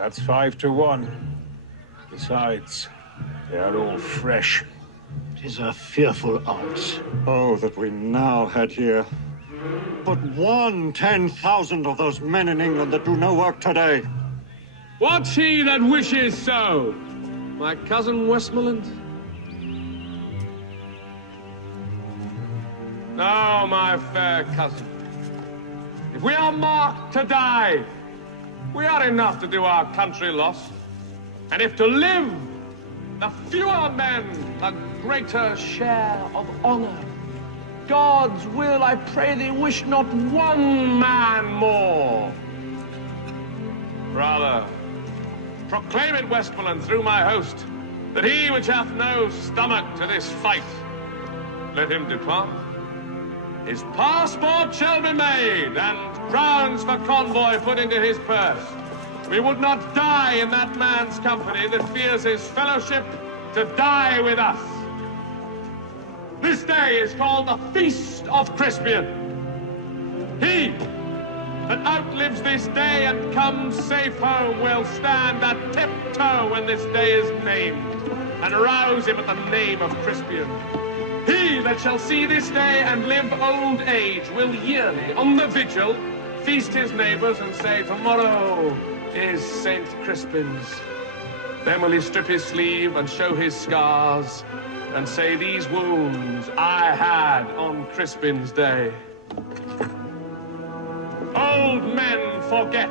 That's 5-1. Besides, they are all fresh. It is a fearful odds. Oh, that we now had here but 10,000 of those men in England that do no work today. What's he that wishes so? My cousin Westmoreland? No, my fair cousin. If we are marked to die, we are enough to do our country loss. And if to live, the fewer men, the greater share of honor. God's will, I pray thee, wish not one man more. Rather, proclaim it, Westmoreland, through my host, that he which hath no stomach to this fight, let him depart. His passport shall be made, and crowns for convoy put into his purse. We would not die in that man's company that fears his fellowship to die with us. This day is called the Feast of Crispin. He that outlives this day and comes safe home will stand at tiptoe when this day is named, and rouse him at the name of Crispin. He that shall see this day and live old age will yearly, on the vigil, feast his neighbors and say, tomorrow is Saint Crispin's. Then will he strip his sleeve and show his scars and say, these wounds I had on Crispin's day. Old men forget,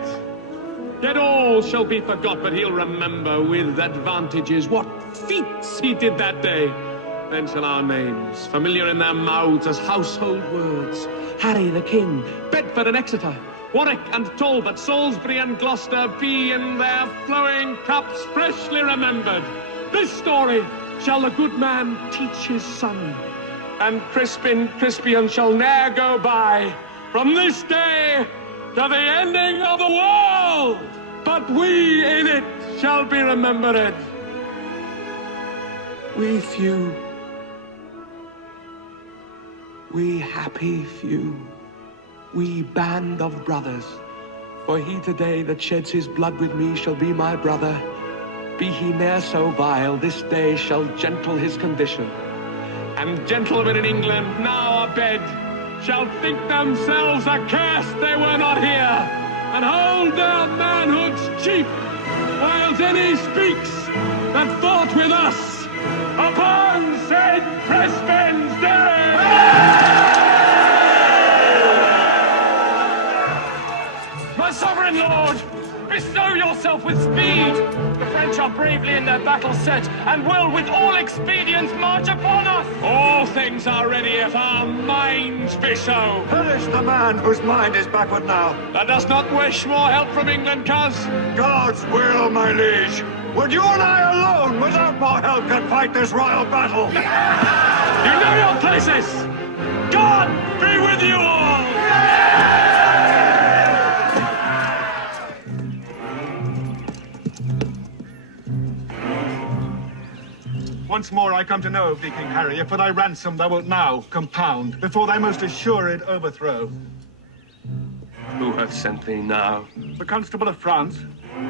yet all shall be forgot, but he'll remember with advantages what feats he did that day. Then shall our names, familiar in their mouths as household words, Harry the King, Bedford and Exeter, Warwick and Talbot, Salisbury and Gloucester, be in their flowing cups freshly remembered. This story shall the good man teach his son, and Crispian shall ne'er go by from this day to the ending of the world, but we in it shall be remembered. We few, we happy few, we band of brothers, for he today that sheds his blood with me shall be my brother. Be he ne'er so vile, this day shall gentle his condition. And gentlemen in England now abed shall think themselves accursed they were not here, and hold their manhoods cheap, whiles any speaks that fought with us upon St. Crispin's Day! My sovereign lord, bestow yourself with speed. The French are bravely in their battle set, and will with all expedients march upon us. All things are ready if our minds be so. Perish the man whose mind is backward now. Thou dost not wish more help from England, coz? God's will, my liege. Would you and I alone, without more help, can fight this royal battle? You know your places. God be with you all. Once more I come to know of thee, King Harry, if for thy ransom thou wilt now compound, before thy most assured overthrow. Who hath sent thee now? The Constable of France.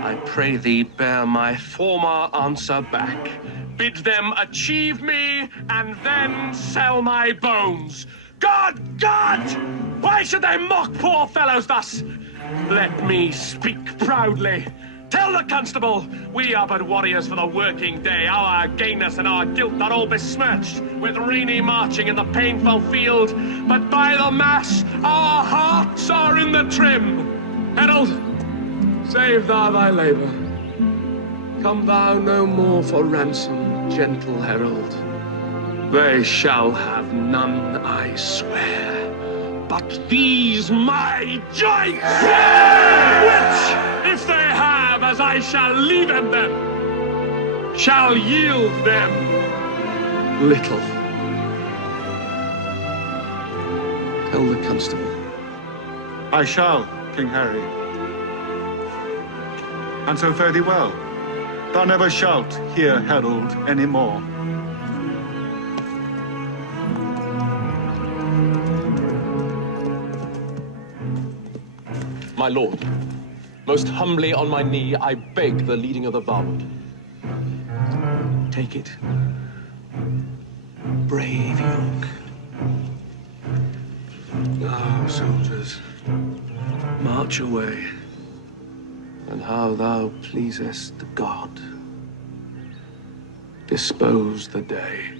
I pray thee bear my former answer back. Bid them achieve me, and then sell my bones. God! God! Why should they mock poor fellows thus? Let me speak proudly. Tell the constable, we are but warriors for the working day. Our gayness and our guilt are all besmirched with rainy marching in the painful field. But by the mass, our hearts are in the trim. Herald, save thou thy labour. Come thou no more for ransom, gentle herald. They shall have none, I swear, but these my joints, which, if they have, as I shall leave them, shall yield them little. Tell the constable. I shall, King Harry. And so fare thee well. Thou never shalt hear herald any more. My lord, Most humbly on my knee, I beg the leading of the varmint. Take it. Brave yoke. Now, soldiers, march away. And how thou pleasest God, dispose the day.